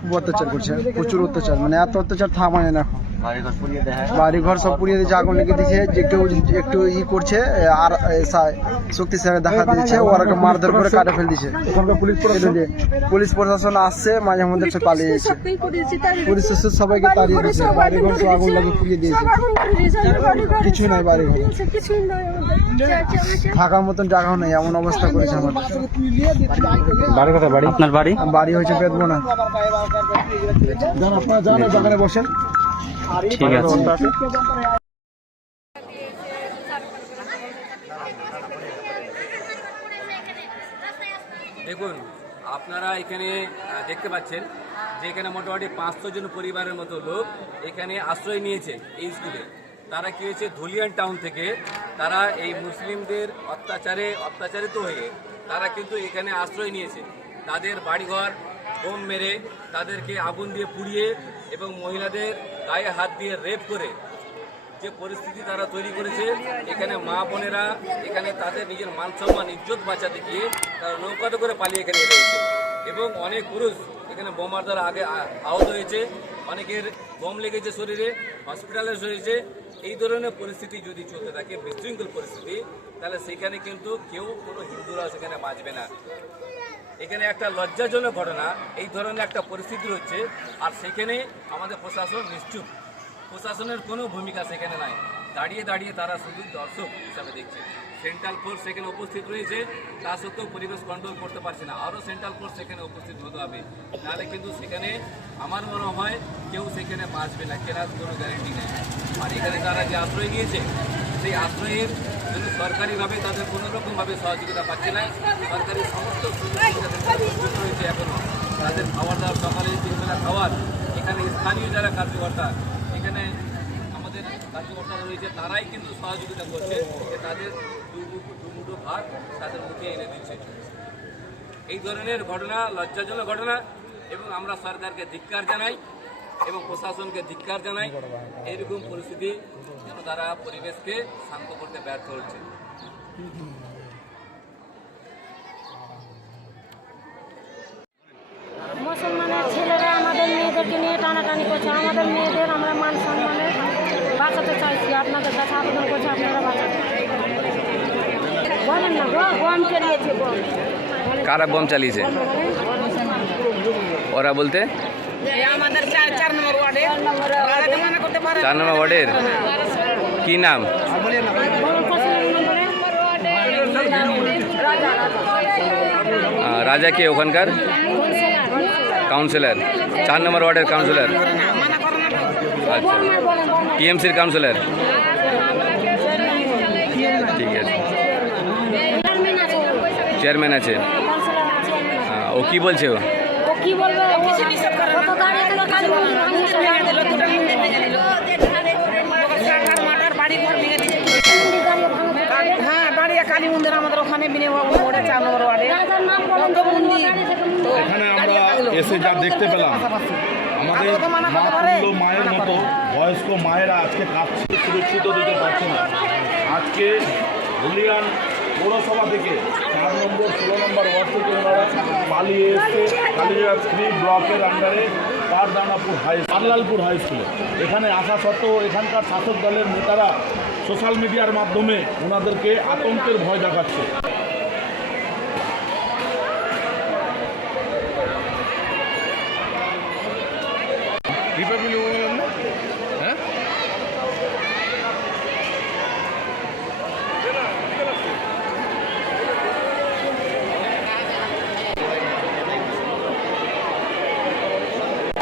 খুব অত্যাচার করছে, প্রচুর অত্যাচার মানে এত অত্যাচার থামায় না বাড়ি ঘর সব পুড়িয়ে দিয়েছে, আগুন লেগে দিয়েছে, যে কেউ একটু ই করছে, আর এ, সা- দেখা দিয়েছে ওরা মারধর করে কাটে ফেল দিয়েছে। পুলিশ প্রশাসন পুলিশ প্রশাসন আসছে মাঝে মধ্যে সব পালিয়ে যাচ্ছে পুলিশ প্রশাসন সবাইকে তাড়িয়ে দিয়েছে। বাড়ি ঘর সব আগুন লাগিয়ে পুড়িয়ে দিয়েছে কিছুই নাই বাড়ি ঘরে থাকার মতন জায়গাও নেই এমন অবস্থা করেছে আমাদের বাড়ি কথা বাড়ি? আপনার বাড়ি? বাড়ি হয়েছে বেদবনা। যান আপনারা বাগানে বসেন ঠিক আছে। দেখুন, আপনারা এখানে দেখতে পাচ্ছেন যে এখানে মোটামুটি পাঁচশো জন পরিবারের মতো লোক এখানে আশ্রয় নিয়েছে এই স্কুলে। তারা কি হয়েছে, ধুলিয়ান টাউন থেকে তারা এই মুসলিমদের অত্যাচারে, অত্যাচারিত হয়ে তারা কিন্তু এখানে আশ্রয় নিয়েছে। তাদের বাড়িঘর বোম মেরে তাদেরকে আগুন দিয়ে পুড়িয়ে এবং মহিলাদের গায়ে হাত দিয়ে রেপ করে যে পরিস্থিতি তারা তৈরি করেছে, এখানে মা বোনেরা, এখানে তাদের নিজের মান সম্মান, ইজ্জত বাঁচাতে গিয়ে তারা নৌকাতে করে পালিয়ে এখানে রয়েছে এবং অনেক পুরুষ এখানে বোমার দ্বারা আগে আহত হয়েছে। অনেকের বোম লেগেছে শরীরে, হসপিটালে রয়েছে এই ধরনের পরিস্থিতি যদি চলতে থাকে, বিশৃঙ্খল পরিস্থিতি, তাহলে সেখানে কিন্তু কেউ কোনো হিন্দুরা সেখানে বাঁচবে না। এখানে একটা লজ্জাজনক ঘটনা, এই ধরনের একটা পরিস্থিতি হচ্ছে, আর সেখানে আমাদের প্রশাসন নিশ্চুপ। প্রশাসনের কোনো ভূমিকা সেখানে নাই। দাঁড়িয়ে দাঁড়িয়ে তারা শুধু দর্শক হিসাবে দেখছে। সেন্ট্রাল ফোর্স সেখানে উপস্থিত রয়েছে, তা সত্ত্বেও পরিবেশ কন্ট্রোল করতে পারছে না। আরও সেন্ট্রাল ফোর্স সেখানে উপস্থিত হতে হবে। নাহলে কিন্তু সেখানে আমার মনে হয় কেউ সেখানে বাঁচবে না, কেনার কোনো গ্যারেন্টি নেই। আর এখানে তারা যে আশ্রয় নিয়েছে, সেই আশ্রয়ের জন্য সরকারিভাবে তাদের কোনো রকমভাবে সহযোগিতা পাচ্ছে না। সরকারি সমস্ত সুযোগ রয়েছে এখনও। তাদের খাবার দাবার সকালে তিনবেলা খাবার এখানে স্থানীয় যারা কার্যকর্তা এখানে আমাদের কার্যকর্তারা রয়েছে, তারাই কিন্তু সহযোগিতা করছে যে তাদের দুমুঠো ভাত তাদের মুখে এনে দিচ্ছে। এই ধরনের ঘটনা, লজ্জাজনক ঘটনা, এবং আমরা সরকারকে ধিক্কার জানাই এবং প্রশাসনকে ধিক্কার জানাই এইরকম পরিস্থিতি যেন তারা পরিবেশকে শান্ত করতে ব্যর্থ হচ্ছে। মুসলমানের ছেলেরা আমাদের মেয়েদেরকে নিয়ে টানাটানি করছে, আমাদের মেয়েদের আমরা মান সম্মানে বাঁচাতে চাইছি। আপনাদের কাছে আবেদন করছি আপনারা বাঁচাতে বলেন না গম চালিয়েছে গম কারা বম চালিয়েছে? ওরা বলতে? চার মানা করতে পারে চার নম্বর ওয়ার্ডের? কি নাম? রাজা কে ওখানকার? কাউন্সিলর। চার নম্বর ওয়ার্ডের কাউন্সিলর মানা করে না তো। আচ্ছা টিএমসির কাউন্সিলর ঠিক আছে। চেয়ারম্যান আছে। ও কি বলছে ও কি বলবে? কালী মন্দির আমাদের ওখানে মোড়ে চার নম্বর ওয়ার্ডে। মন্দির তো এখানে আমরা এসে যা দেখতে পেলাম আমাদের মায়ের মতো বয়স্ক মায়েরা আজকে কাঁপছে সুরক্ষিত দিতে পারছে না। আজকে হুলিয়ান পৌরসভা থেকে চার নম্বর ষোলো নম্বর ওয়ার্ড থেকে ওনারা পালিয়ে এসছে কালীঘাট থ্রি ব্লকের আন্ডারে পারদানাপুর হাই পার্লালপুর হাই স্কুলে। এখানে আসা সত্ত্বেও এখানকার শাসক দলের নেতারা সোশ্যাল মিডিয়ার মাধ্যমে ওনাদেরকে আতঙ্কের ভয় দেখাচ্ছে। রিপাবলিক বললেন না হ্যাঁ সবই আগুন লাগিয়ে দিয়েছে। গম চলেছে, বিদ্যুৎ চালাচ্ছে। সব ছেলে দিয়ে নিয়েছে।